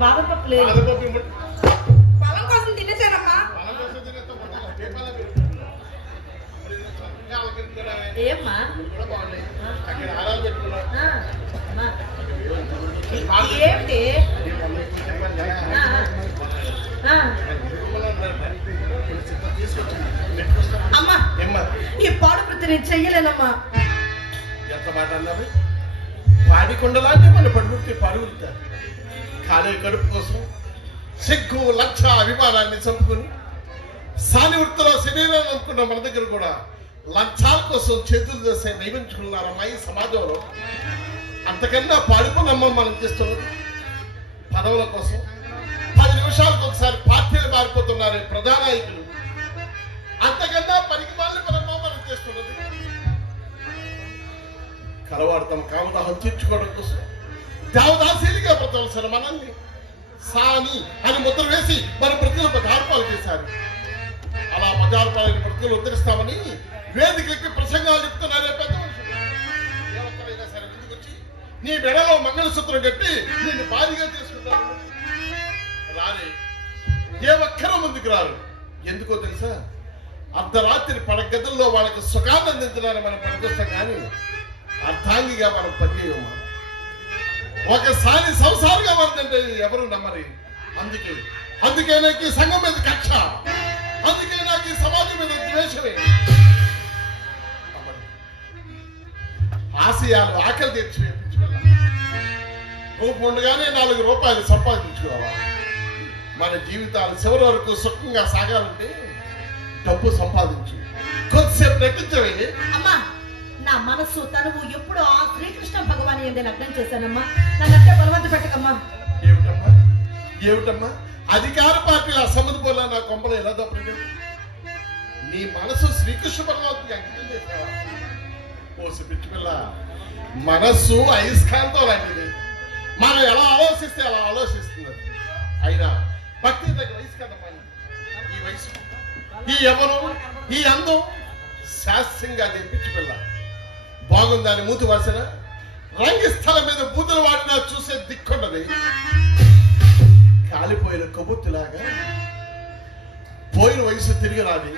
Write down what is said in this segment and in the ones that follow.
బాదం పప్పు లేదు బాదపప్పు ఇవ్వండి. పొలం కోసం తినేసారమ్మా ఏమ్మా? అమ్మా. ఈ పాడు వృత్తి నేను చెయ్యలేనమ్మా. ఎంత మాట అన్నావు? పాడికొండలాంటి మన పడుకుంటే పడుగుతారు ఖాళీ కడుపు కోసం సిగ్గు లక్ష అభిమానాన్ని చంపుకుని సాని వృత్తిలో శరీరాన్ని అనుకున్న మన దగ్గర కూడా లంచాల కోసం చేతులు చేసే నియమించుకున్నారమ్మా ఈ సమాజంలో అంతకన్నా పాడుకున్నమ్మ మనం చేస్తున్నది. పదవుల కోసం పది నిమిషాలకు ఒకసారి పార్టీలు మారిపోతున్నారు ఈ ప్రధానాయకులు అంతకన్నా పనికి వాళ్ళు మనమ్మ మనం చేస్తున్నది. కలవాడు తమ కామదాహం తీర్చుకోవడం కోసం దేవదాసీలుగా బ్రతవలసిన మనల్ని సాని అని ముద్ర వేసి మన బ్రతులు పదార్పాలు చేశారు. అలా పదార్పాలని బ్రతులు ఉద్ధరిస్తామని వేదికలకి ప్రసంగాలు చెప్తున్నారే పెద్ద సరే ముందుకు నీ మెడలో మంగళసూత్రం కట్టి నిన్ను భారీగా చేసుకుంటారు రాని ఏ ఒక్కరూ ముందుకు రారు. ఎందుకో తెలుసా? అర్ధరాత్రి పడగదుల్లో వాళ్ళకి సుఖాన్ని అందించడానికి మనం పనిచేస్తాం కానీ అర్ధాంగిగా మనం పనిచేయము. ఒకసారి సంసారంగా మనదంటే ఎవరు నమ్మరి. అందుకే అందుకే నాకు ఈ సంఘం మీద కక్ష. అందుకే నాకు ఈ సమాజం మీద ద్వేషమే. ఆశయాలు ఆకలి తీర్చి రూపు ఉండగానే నాలుగు రూపాయలు సంపాదించుకోవాలి. మన జీవితాలు చివరి వరకు సుఖంగా సాగాలంటే డబ్బు సంపాదించు. కొద్దిసేపు నటించవే. అమ్మా నా మనస్సు తనువు ఎప్పుడు ఆ శ్రీకృష్ణ భగవాన్ ఏంది లగ్నం చేశానమ్మా. నన్నంటే బలవంత పెట్టకమ్మా. ఏమిటమ్మా? ఏమిటమ్మా? అధికార పార్టీల అసమ్మతిపోలా నా కొంపలు ఎలా తప్పలేదు నీ మనసు శ్రీకృష్ణ పరమాత్మకి అంకితం చేసావా ఓసి పిచ్చి పిల్ల మనస్సు అయస్కాంతం లాంటిది. మనం ఎలా ఆలోచిస్తే అలా ఆలోచిస్తుంది. అయినా భక్తి దగ్గర అయస్కాంతం పని ఈ వయసు ఈ ఎవరు ఈ అందం శాస్త్రంగా తెప్పించి పిల్ల బాగుందని మూతి వరుసన రంగస్థలం మీద బూతులు వాడినా చూసే దిక్కుండదు. కాలిపోయిన కబుత్తులాగా పోయిన వయసు తిరిగి రాది.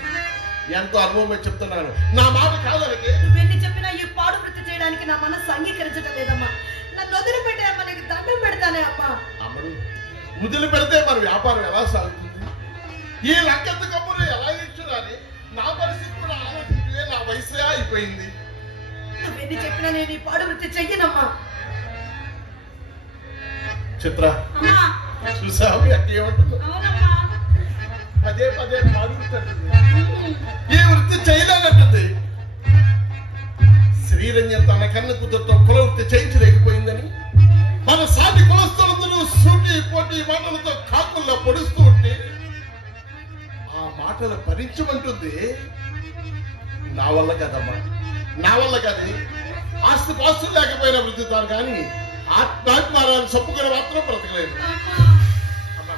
ఎంతో అనుభవమే చెప్తున్నాను. నా మాట కాదనకి. నువ్వెన్ని చెప్పినా ఈ పాడు వృత్తి చేయడానికి నా మనస్సు అంగీకరించడం లేదమ్మా. నన్ను వదిలిపెట్టే మనకి దండం పెడతానే అమ్మా. అమ్మడు ముదిలి పెడితే మన వ్యాపారం ఎలా సాగుతుంది? ఈ లెక్కెత్త కబుర్లు ఎలా ఇచ్చురాని? నా పరిస్థితి కూడా ఆలోచించే నా వయసే అయిపోయింది. నువ్వెన్ని చెప్పినా నేను ఈ పాడు వృత్తి చెయ్యనమ్మా. చిత్ర చూసావు ఏమంటుందో? పదే పదే పాడుతుంది ఈ వృత్తి శ్రీరంజన్ తన కన్న కుదురుతో కుల వృత్తి చేయించలేకపోయిందని మన సాటి కులస్తులందరూ సూటి పోటీ మాటలతో కాకుల్లో పొడుస్తూ ఉంటే ఆ మాటలు భరించమంటుంది నా వల్ల కదమ్మా. నా వల్ల కాదు. ఆస్తి పాస్తులు లేకపోయినా బ్రతుకుతాను కానీ ఆత్మాత్మారాన్ని చప్పుకొని మాత్రం బ్రతకలేదు అమ్మా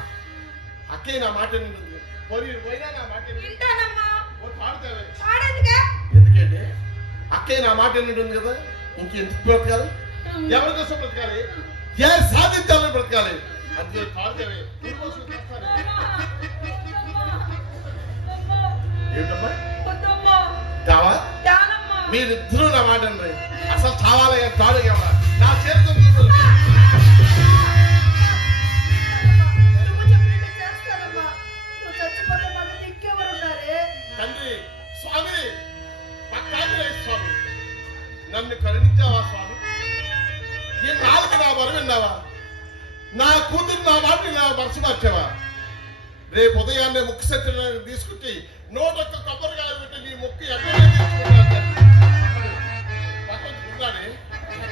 అక్కే నా మాట ఎందుకంటే అక్కే నా మాట వింటుంది కదా. ఇంకెందుకు బ్రతకాలి? ఎవరి కోసం బ్రతకాలి? ఏ సాధించాలని బ్రతకాలి? అందుకే పాడుతావే. మీరిద్దరూ నా మాట అసలు చావాలి కానీ నా చేతితో తండ్రి స్వామి స్వామి. నన్ను కరుణించావా స్వామి? ఈ నాలుగు నా వరం విన్నావా? నా కూతురు నా మాట నా మనసు మార్చావా? రేపు ఉదయాన్నే ముక్కు సత్యం తీసుకుంటే నోటొక్క కొబ్బరికాయ పెట్టి నీ ముక్కు ఎక్కడ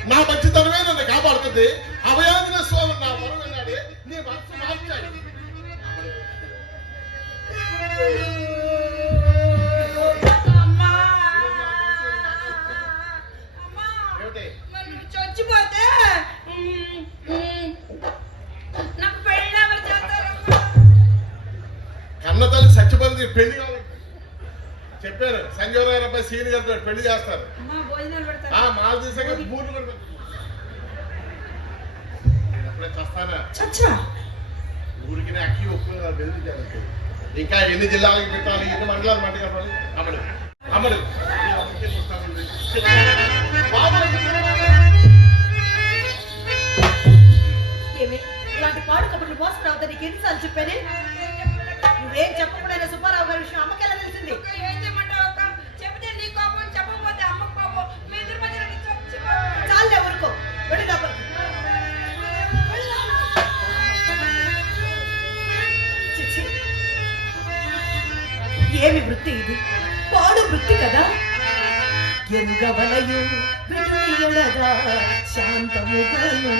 నా మంచితనమే నన్ను కాపాడుతుంది. అభయాంజనేయ స్వామి నా వరం విన్నాడే నీ మనసు మార్చాడు. చచ్చిపోతే? నాకు పెళ్ళి ఎవరు చేస్తారమ్మా కన్న తల్లి చచ్చిపోయింది పెళ్ళి కావాలి చెప్పారు. సంజయ్ గారు అబ్బాయి సీని గారితో పెళ్ళి చేస్తారు. అమ్మా భోజనాలు ఆ పెడతారు మాల తీసాక బూట్లు కూడా పెట్టు. నేను అప్పుడే చస్తానా? చచ్చా. ఒప్పుకున్న బెదిరించారు ఇంకా ఎన్ని జిల్లాలకు పెట్టాలి? ఎన్ని మండలాలు మట్టి కట్టాలి అమలు అమలు ఇలాంటి పాడు కబుర్లు మోసరావుతా నీకు ఎన్నిసార్లు చెప్పానే? నువ్వేం చెప్పకుండా ఏమి వృత్తి ఇది? పాడు వృత్తి కదా? ఎరుగవలయు విడుదలగా శాంతముగను.